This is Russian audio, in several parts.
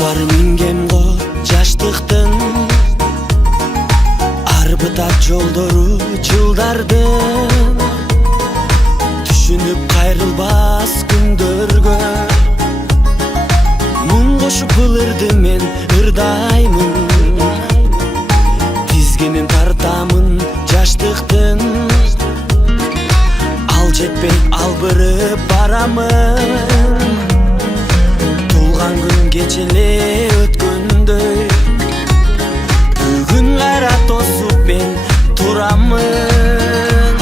Барын ингем го жаштыктын арбытат жолдору жылдардын түшүнүп кайрылбас күндөргө муң кошуп былырды мен ырдаймын тизгинин тартамын жаштыктын ал жетпей албырып барамын тулган күн кечеле өткөндөй бүгүн кайра тосуп мен турамын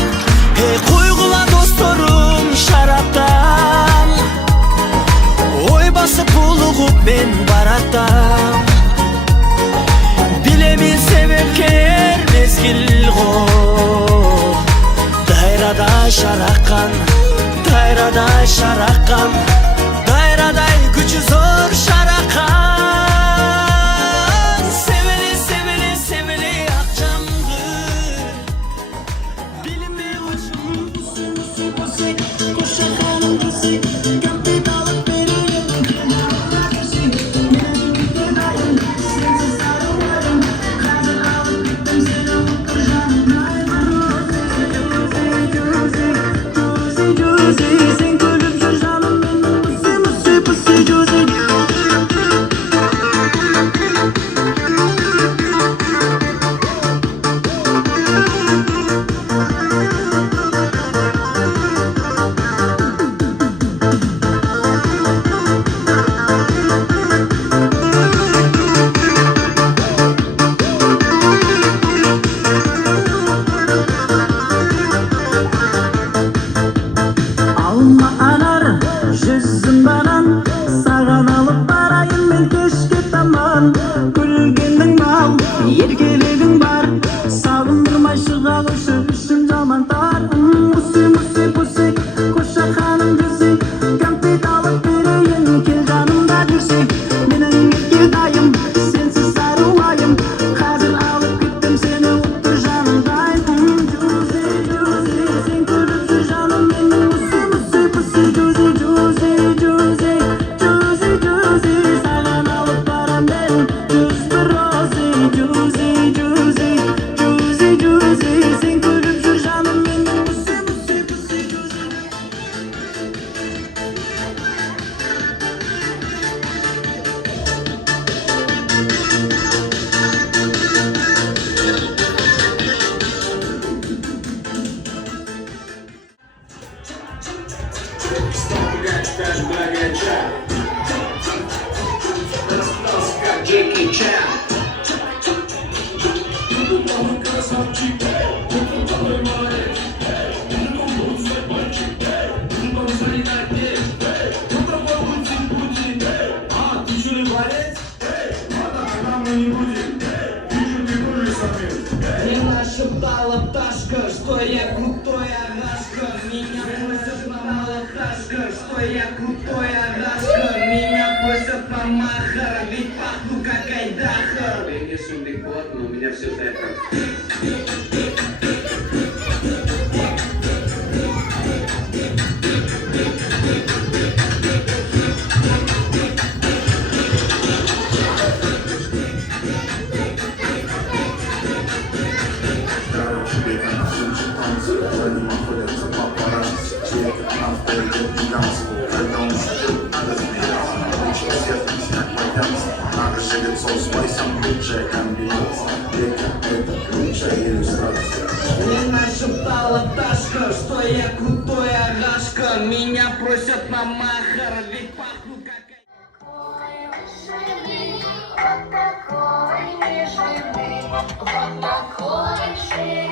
койгула досторум шараптан ой басып булугуп мен баратам билемин себепкер мезгил го дайрадай шараккан дайрадай шараккан дайрадай күчү зор шараккан себели себели себели ак жамгыр билинбей еркелігің бар сағындырмай шығалышы үшін жамантар муси пуси қоша ханым жүрсе кәмпит алып берейін кел жанымда жүрсе менің ерке дайым сенсіз аруайым қазір алып кеттім сені ұқтыр жанымдайым Джузи сен күліп жүр жаным менің муси пуси Джузи саған алып барам мен жүз бір рози Джузи сен күліп жүр жаным менің муси пуси Jackie Chan. Не нашептала пташка, что я крутой агашка. Меня просят мама пташка, что я крутой агашка. Меня просят мамаха, ведь пахну как айдаха. Я не сумный кот, но у меня все это. Не нашептала пташка, что я крутой агашка. Меня просят мамаха, ведь пахну как Вот такой живый, вот такой живый.